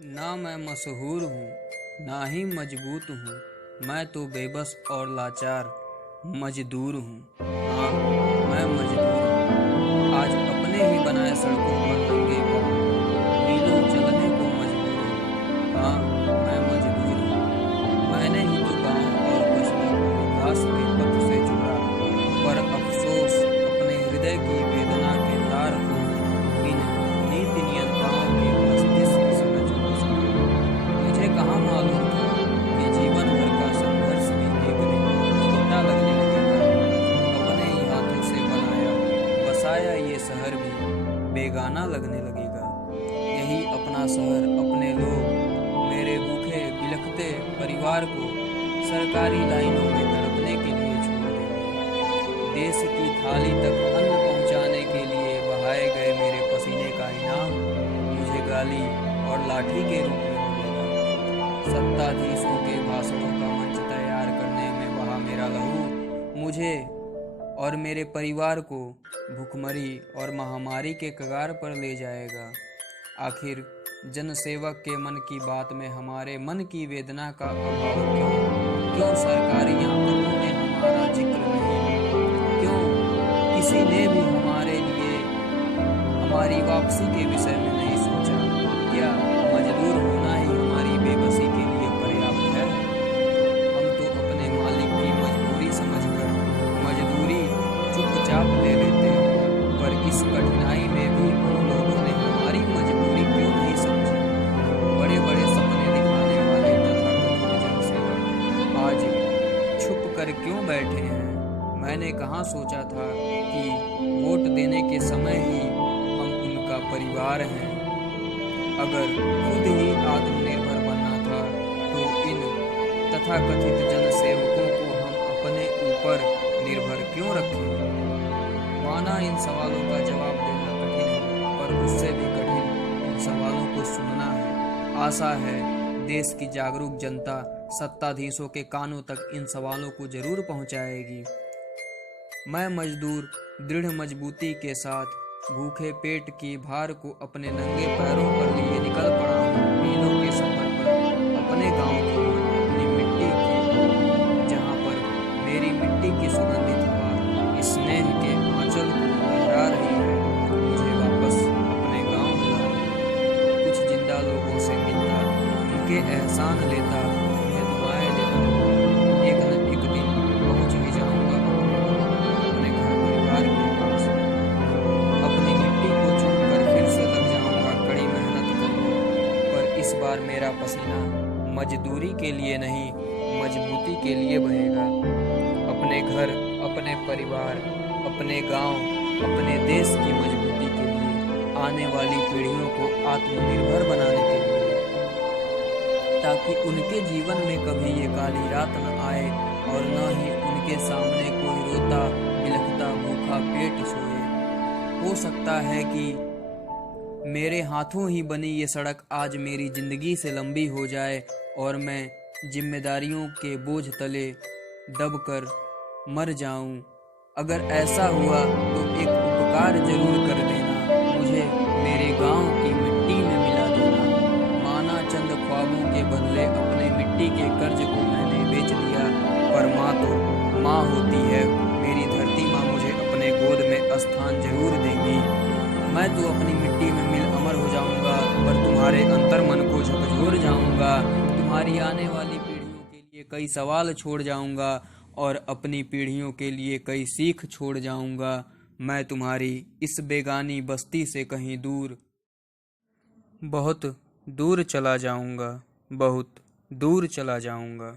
ना मैं मशहूर हूँ ना ही मजबूत हूँ, मैं तो बेबस और लाचार मजदूर हूँ। हाँ, मैं मजदूर हूँ, आज अपने ही बनाए सड़कों पर नंगे पाँव मीलों चलने को मजबूर हूँ। हाँ, मैं मजदूर हूँ, मैंने ही तो गाँव और कस्बों को विकास के पथ से जोड़ा, पर अफसोस अपने हृदय की वेदना के तार को इन नीति नियंताओं के मस्तिष्क से न जोड़ सका। मुझे कहाँ मालूम था कि जीवन भर का संघर्ष भी एक दिन छोटा लगने लगेगा। अपने ही हाथों से बनाया बसाया ये शहर भी बेगाना लगने लगेगा। यही अपना शहर, अपने लोग मेरे भूखे बिलखते परिवार को सरकारी लाइनों में तड़पने के लिए छोड़ देंगे। देश की थाली तक अन्न पहुंचाने के लिए बहाए गए मेरे पसीने का इनाम मुझे गाली और लाठी के रूप में मिलेगा। सत्ताधीशों के भाषणों का मंच तैयार करने में बहा मेरा लहू मुझे और मेरे परिवार को भूखमरी और महामारी के कगार पर ले जाएगा। आखिर जनसेवक के मन की बात में हमारे मन की वेदना का अभाव क्यों? क्यों सरकारी आंकड़ों में हमारा जिक्र नहीं? क्यों किसी ने भी हमारे लिए हमारी वापसी के विषय में नहीं सोचा? क्या मजदूर होना ही हमारी बेबसी के लिए पर्याप्त है? हम तो अपने मालिक की मजबूरी समझकर मजदूरी चुपचाप ले लेते, पर इस कठिनाई में भी उन लोगों ने हमारी मजबूरी क्यों नहीं समझी? बड़े बड़े सपने दिखाने वाले तथाकथित जनसेवक आज छुप कर क्यों बैठे हैं? मैंने कहाँ सोचा था कि वोट देने के समय ही हम उनका परिवार हैं। अगर खुद ही आत्मनिर्भर बनना था तो इन तथाकथित जनसेवकों को हम अपने ऊपर निर्भर क्यों रखें? माना इन सवालों का जवाब देना कठिन है, पर उससे भी कठिन इन सवालों को सुनना है। आशा है देश की जागरूक जनता सत्ताधीशों के कानों तक इन सवालों को जरूर पहुंचाएगी। मैं मजदूर दृढ़ मजबूती के साथ भूखे पेट की भार को अपने नंगे पैरों पर लिए निकल पड़ा हूँ मीलों के सफर पर, अपने गांव की, अपनी मिट्टी की, जहाँ पर मेरी मिट्टी की सुगंधित हवा स्नेह के आंचल को लहरा रही है। मुझे वापस अपने गांव बुला ले। कुछ जिंदा लोगों से मिलता, उनके एहसान लेता, उन्हें दुआएं देता। एक न एक दिन पहुंच ही जाऊंगा अपने घर परिवार के पास। अपनी मिट्टी को चूमकर फिर से लग जाऊंगा कड़ी मेहनत करने, पर इस बार मेरा पसीना मजदूरी के लिए नहीं, मजबूती के लिए बहेगा। अपने घर, अपने परिवार, अपने गांव, अपने देश की मजबूती के लिए, आने वाली पीढ़ियों को आत्मनिर्भर बनाने के लिए, ताकि उनके जीवन में कभी ये काली रात न आए और न ही उनके सामने कोई रोता बिलखता भूखा पेट सोए। हो सकता है कि मेरे हाथों ही बनी ये सड़क आज मेरी जिंदगी से लंबी हो जाए और मैं जिम्मेदारियों के बोझ तले दबकर मर जाऊं। अगर ऐसा हुआ तो एक उपकार जरूर कर देना, मुझे मेरे गांव की मिट्टी में मिला देना। माना चंद ख्वाबों के बदले अपने मिट्टी के कर्ज को मैंने बेच दिया, पर माँ तो माँ होती है। मेरी धरती माँ मुझे अपने गोद में स्थान जरूर देंगी। मैं तो अपनी मिट्टी में मिल अमर हो जाऊंगा, पर तुम्हारे अंतर मन को झकझोर जाऊंगा। तुम्हारी आने वाली पीढ़ियों के लिए कई सवाल छोड़ जाऊंगा और अपनी पीढ़ियों के लिए कई सीख छोड़ जाऊंगा। मैं तुम्हारी इस बेगानी बस्ती से कहीं दूर, बहुत दूर चला जाऊंगा, बहुत दूर चला जाऊंगा।